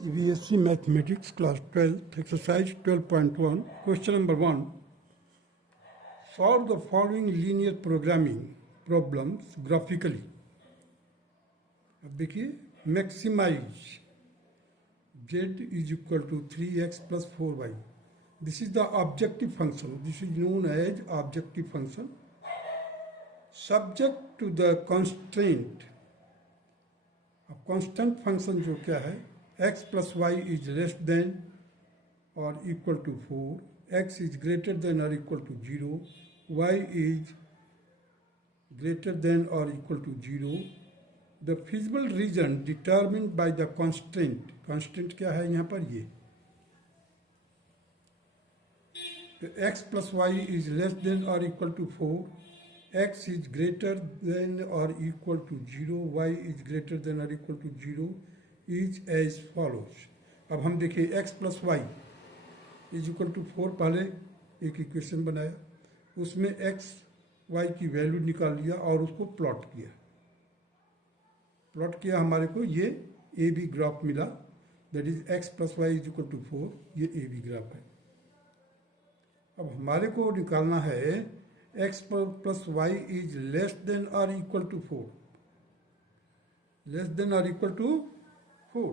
CBSE Mathematics Class 12, Exercise 12.1, Question number 1. Solve the following linear programming problems graphically. अब देखिए, maximize z is equal to 3x plus 4y. This is the objective function. This is known as objective function. Subject to the constraint. अब constant function जो क्या है, x plus y is less than or equal to 4, x is greater than or equal to 0, y is greater than or equal to 0. The feasible region determined by the constraint. Constraint क्या है यहाँ पर ये? X plus y is less than or equal to 4, x is greater than or equal to 0, y is greater than or equal to 0 is as follows. अब हम देखिए x plus y is equal to 4 पहले एक equation बनाया, उसमें x y की value निकाल लिया और उसको प्लॉट किया हमारे को ये ए बी ग्राफ मिला, that is x plus y is equal to 4, ये ए बी ग्राफ है. अब हमारे को निकालना है x plus y is less than or equal to 4, less than और इक्वल टू 4.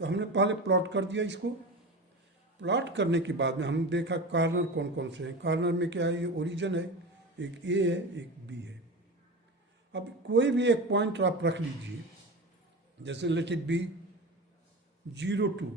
तो हमने पहले प्लॉट कर दिया इसको. प्लॉट करने के बाद में हम देखा कार्नर कौन कौन से हैं. कार्नर में क्या है, ये ओरिजिन है, एक ए है, एक बी है. अब कोई भी एक पॉइंट आप रख लीजिए, जैसे लेट इट बी 0 2.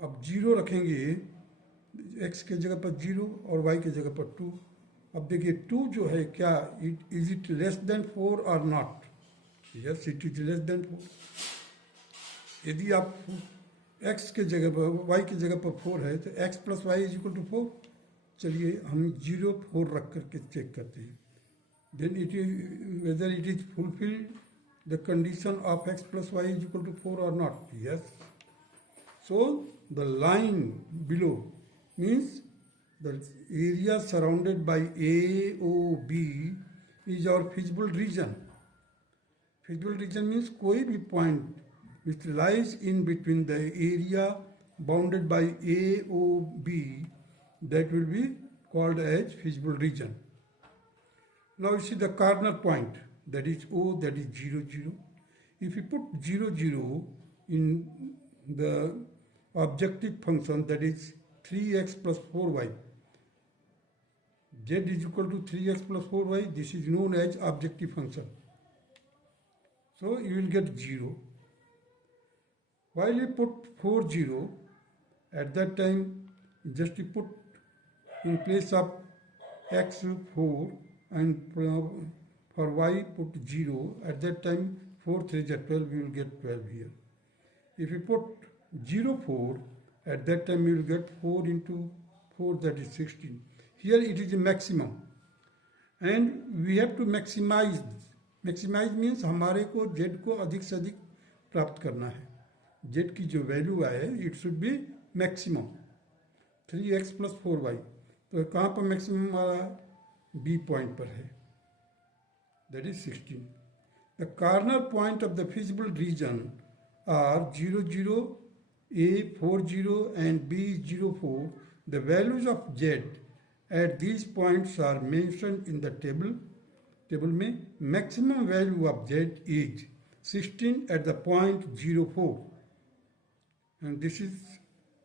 अब 0 रखेंगे, x के जगह पर 0 और y के जगह पर 2. अब देखिए 2 जो है क्या, इज इट लेस देन 4 और not? Yes, it is less than 4. यदि आप x के जगह पर y की जगह पर 4 है तो x plus y is equal to 4. चलिए हम 0 4 रख करके चेक करते हैं. Then it is whether it is fulfilled the condition of x plus y is equal to 4 और not. Yes. So the line below means the area surrounded by AOB is our feasible region. Feasible region means कोई भी point which lies in between the area bounded by AOB, that will be called as feasible region. Now you see the corner point, that is O, that is 0 0. If you put 0 0 in the objective function, that is 3x plus 4y, z is equal to 3x plus 4y, this is known as objective function. So you will get 0. While you put 4 0, at that time just you put in place of x 4 and for y put 0, at that time 4 3 is 12, you will get 12 here. If you put 0 4, at that time you will get 4 into 4, that is 16. Here it is a maximum and we have to maximize. Maximize means हमारे को z को अधिक से अधिक प्राप्त करना है. z की जो वैल्यू आए it should be maximum 3x plus 4y. तो कहाँ पर मैक्सिमम आ रहा है, बी पॉइंट पर है, that is 16. The corner point of the feasible region are 0 0, A 4 0 and B 0 4. The values of z at these points are mentioned in the table में. Maximum value of z is 16 at the point 0 4. And this is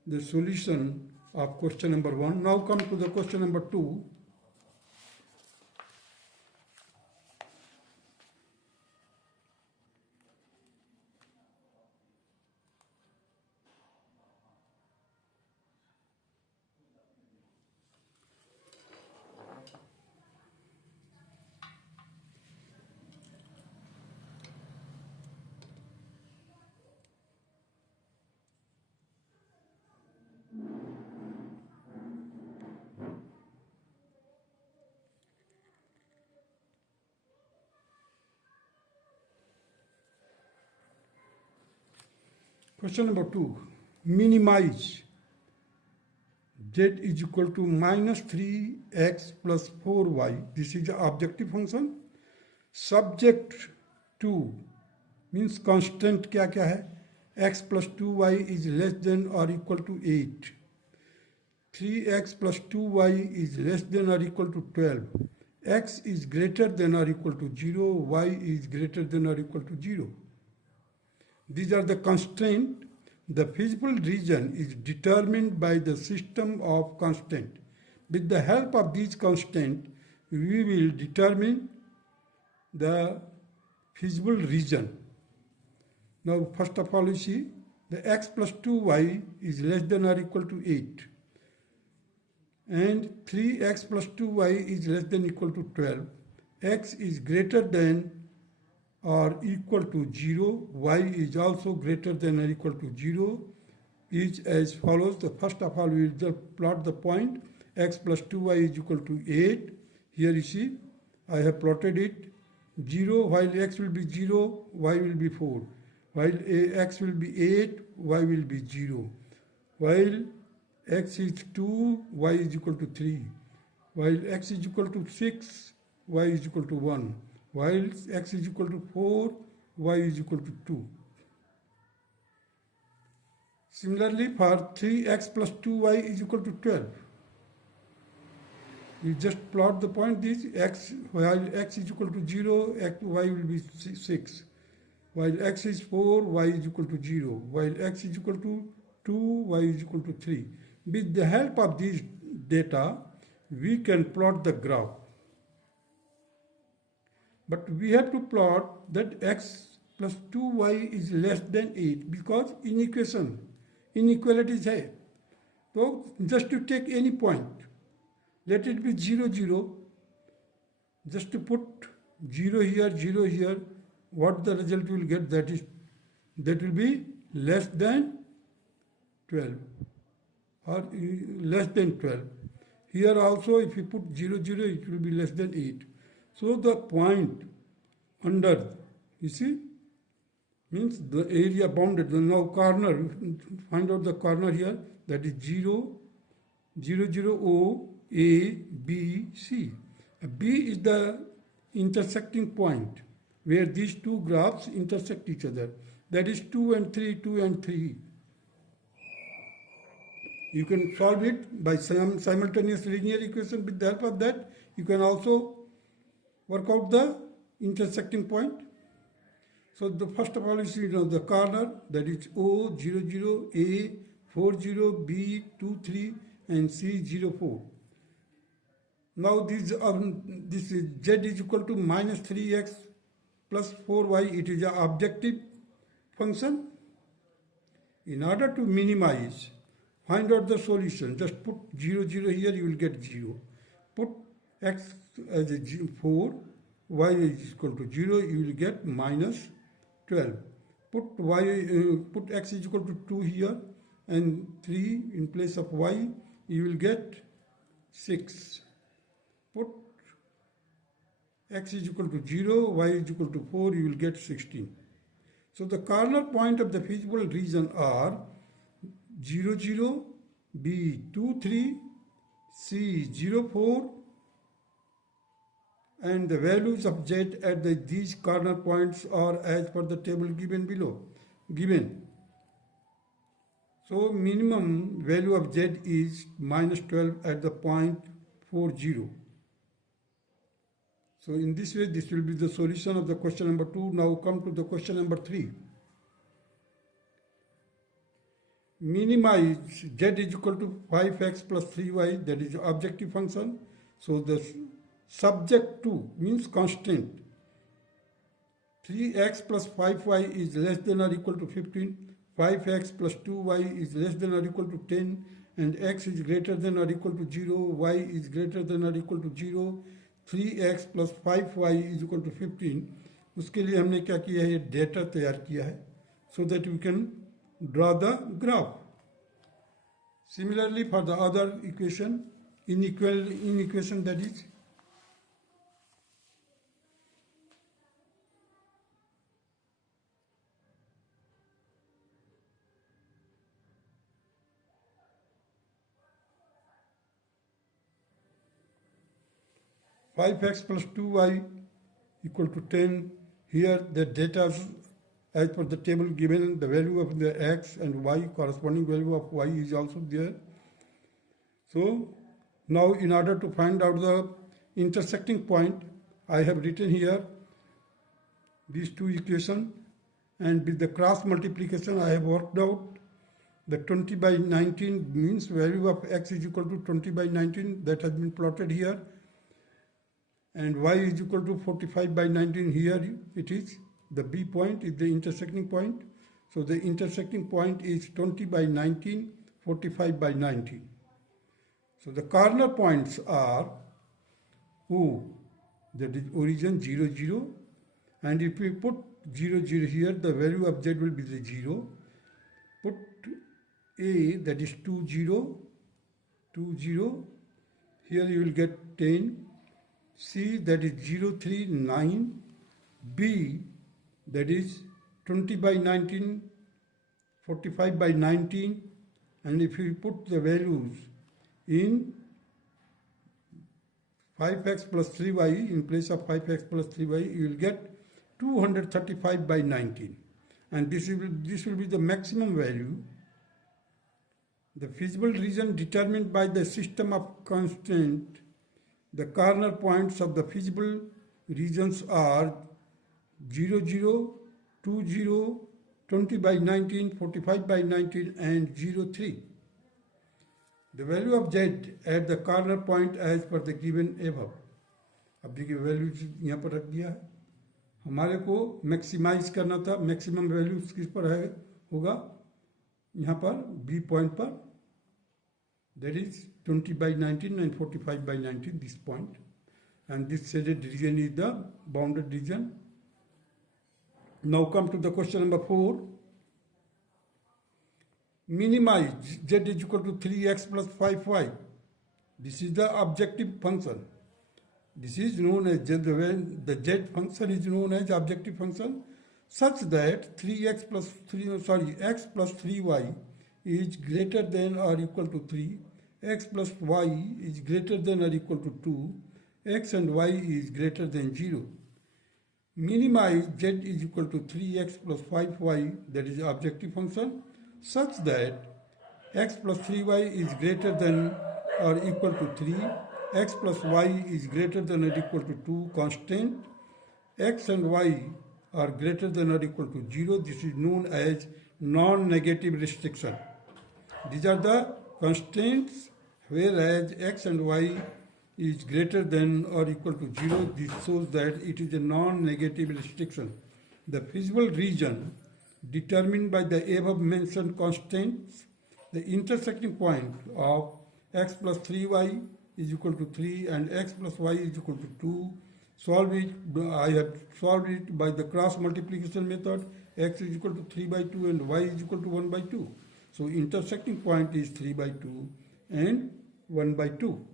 the solution of question number 1. Now come to the question number 2. Question number 2. Minimize z is equal to minus 3x plus 4y. This is the objective function. Subject to means constant क्या क्या है, x plus 2y is less than or equal to 8. 3x plus 2y is less than or equal to 12. X is greater than or equal to 0, y is greater than or equal to 0. These are the constraints. The feasible region is determined by the system of constraints. With the help of these constraints, we will determine the feasible region. Now, first of all, you see the x plus 2y is less than or equal to 8. And 3x plus 2y is less than or equal to 12. X is greater than or equal to 0. Y is also greater than or equal to 0. Is as follows. The first of all, we will just plot the point. X plus 2y is equal to 8. Here you see, I have plotted it. 0, while x will be 0, y will be 4. While x will be 8, y will be 0. While x is 2, y is equal to 3. While x is equal to 6, y is equal to 1. While x is equal to 4, y is equal to 2. Similarly, for 3x plus 2y is equal to 12. You just plot the point this x, while x is equal to 0, y will be 6. While x is 4, y is equal to 0. While x is equal to 2, y is equal to 3. With the help of these data, we can plot the graph. But we have to plot that x plus 2y is less than 8 because inequality is here. So just to take any point, let it be 0, 0. Just to put 0 here, what the result will get, that will be less than 12 or less than 12. Here also, if you put 0, 0, it will be less than 8. So the point under, you see, means the area bounded. The now corner, find out the corner here, that is 0, 0, 0, O, A, B, C. B is the intersecting point where these two graphs intersect each other. That is 2 and 3, 2 and 3. You can solve it by simultaneous linear equation. With the help of that, you can also work out the intersecting point. So the first of all, you see the corner, that is O, 0, 0, A, 4, 0, B, 2, 3, and C, 0, 4. Now this is z is equal to minus 3x plus 4y. It is an objective function. In order to minimize, find out the solution. Just put 0, 0 here, you will get 0. Put x as a 4, y is equal to 0, you will get minus 12. Put x is equal to 2 here and 3 in place of y, you will get 6. Put x is equal to 0, y is equal to 4, you will get 16. So the corner point of the feasible region are 0, 0, B, 2, 3, C, 0, 4, and the values of z at these corner points are as per the table given below. So minimum value of z is minus 12 at the point 4, 0. So in this way, this will be the solution of the question number 2. Now come to the question number 3. Minimize z is equal to 5x plus 3y, that is objective function. So the subject to means constant. 3x plus 5y is less than or equal to 15. 5x plus 2y is less than or equal to 10. And x is greater than or equal to 0. Y is greater than or equal to 0. 3x plus 5y is equal to 15. उसके लिए हमने क्या किया है, ये data तैयार किया है so that we can draw the graph. Similarly, for the other equation, inequation, that is 5x plus 2y equal to 10. Here the data as per the table given, the value of the x and y, corresponding value of y is also there. So now in order to find out the intersecting point, I have written here these two equations, and with the cross multiplication I have worked out the 20 by 19 means value of x is equal to 20 by 19, that has been plotted here, and y is equal to 45 by 19 here it is. The B point is the intersecting point. So the intersecting point is 20 by 19, 45 by 19. So the corner points are O, that is origin 0, 0. And if we put 0, 0 here, the value of z will be the 0. Put A, that is 2, 0, 2, 0. Here you will get 10. C, that is 0, 3, 9. B, that is 20 by 19, 45 by 19. And if you put the values in 5x plus 3y, in place of 5x plus 3y, you will get 235 by 19. And this will be the maximum value. The feasible region determined by the system of constraint. The corner points of the feasible regions are 0, 0, 2, 0, 20 by 19, 45 by 19 and 0, 3. The value of z at the corner point as per the given above. अब देखिए values यहाँ पर रख दिया है. हमारे को maximise करना था. मैक्सिमम वैल्यूज किस पर है होगा यहाँ पर बी पॉइंट पर, that is 20 by 19 and 45 by 19, this point, and this shaded region is the bounded region. Now come to the question number 4. Minimize z is equal to 3x plus 5y. This is the objective function. This is known as z, the z function is known as objective function, such that x plus 3y is greater than or equal to 3, x plus y is greater than or equal to 2, x and y is greater than 0. Minimize z is equal to 3x plus 5y, that is the objective function, such that x plus 3y is greater than or equal to 3, x plus y is greater than or equal to 2, constant, x and y are greater than or equal to 0. This is known as non-negative restriction. These are the constraints, whereas x and y is greater than or equal to 0. This shows that it is a non-negative restriction. The feasible region determined by the above mentioned constraints, the intersecting point of x plus 3y is equal to 3 and x plus y is equal to 2. Solve it. I have solved it by the cross multiplication method. X is equal to 3 by 2 and y is equal to 1 by 2. So intersecting point is 3 by 2 and 1 by 2.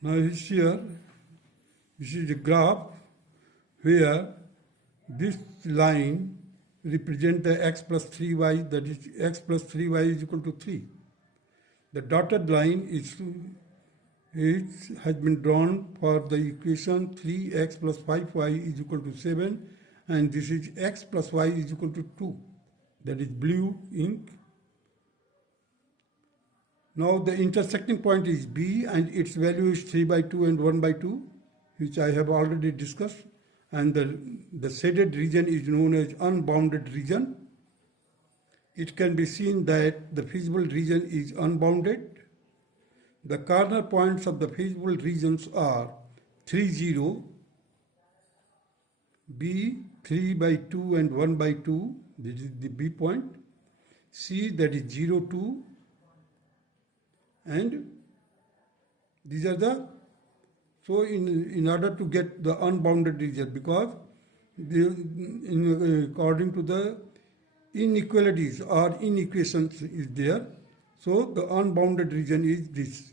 Now here, this is a graph where this line represents the x plus 3y, that is x plus 3y is equal to 3. The dotted line has been drawn for the equation 3x plus 5y is equal to 7, and this is x plus y is equal to 2. That is blue ink. Now the intersecting point is B and its value is 3 by 2 and 1 by 2, which I have already discussed. And the shaded region is known as unbounded region. It can be seen that the feasible region is unbounded. The corner points of the feasible regions are 3, 0, B, 3 by 2 and 1 by 2, this is the B point, C, that is 0, 2, and these are the, so in order to get the unbounded region, because according to the inequalities or inequations is there, so the unbounded region is this.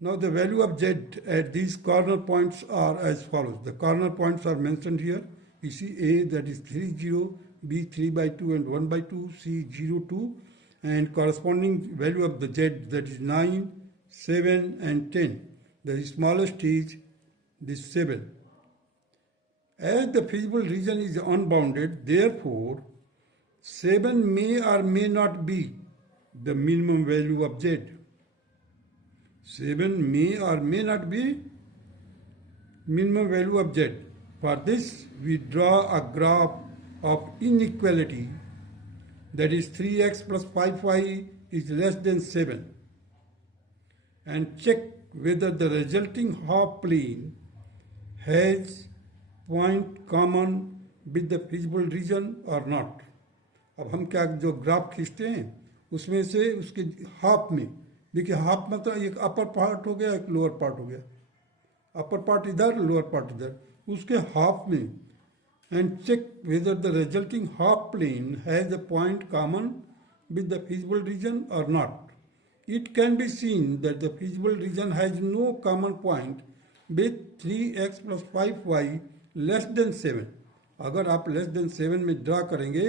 Now the value of z at these corner points are as follows. The corner points are mentioned here. You see A, that is 3, 0, B 3 by 2 and 1 by 2, C 0, 2, and corresponding value of the z, that is 9, 7 and 10. The smallest is this 7. As the feasible region is unbounded, therefore 7 may or may not be the minimum value of z. 7 may or may not be minimum value of z. For this, we draw a graph of inequality, that is 3x plus 5y is less than 7, and check whether the resulting half plane has point common with the feasible region or not. अब हम क्या जो graph खींचते हैं उसमें से उसके half में, देखिए हाफ मतलब एक अपर पार्ट हो गया, एक लोअर पार्ट हो गया, अपर पार्ट इधर लोअर पार्ट इधर, उसके हाफ में, and check whether the resulting half plane has a point common with the feasible region और not. It can be seen that the feasible region has no common point with 3x plus 5y less than 7. अगर आप less than 7 में draw करेंगे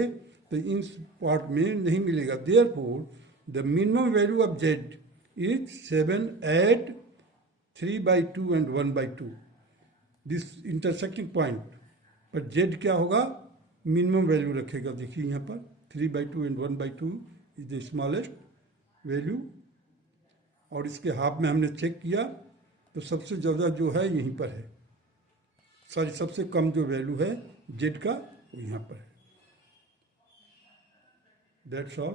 तो in part में नहीं मिलेगा. Therefore, the minimum value of z is 7 at 3 by 2 and 1 by 2. This intersecting point. पर z क्या होगा? मिनिमम वैल्यू रखेगा. देखिए यहाँ पर 3 by 2 and 1 by 2 is the smallest value. और इसके हाफ में हमने चेक किया तो सबसे ज़्यादा जो है यहीं पर है, सॉरी सबसे कम जो वैल्यू है जेड का वो यहाँ पर है. That's all.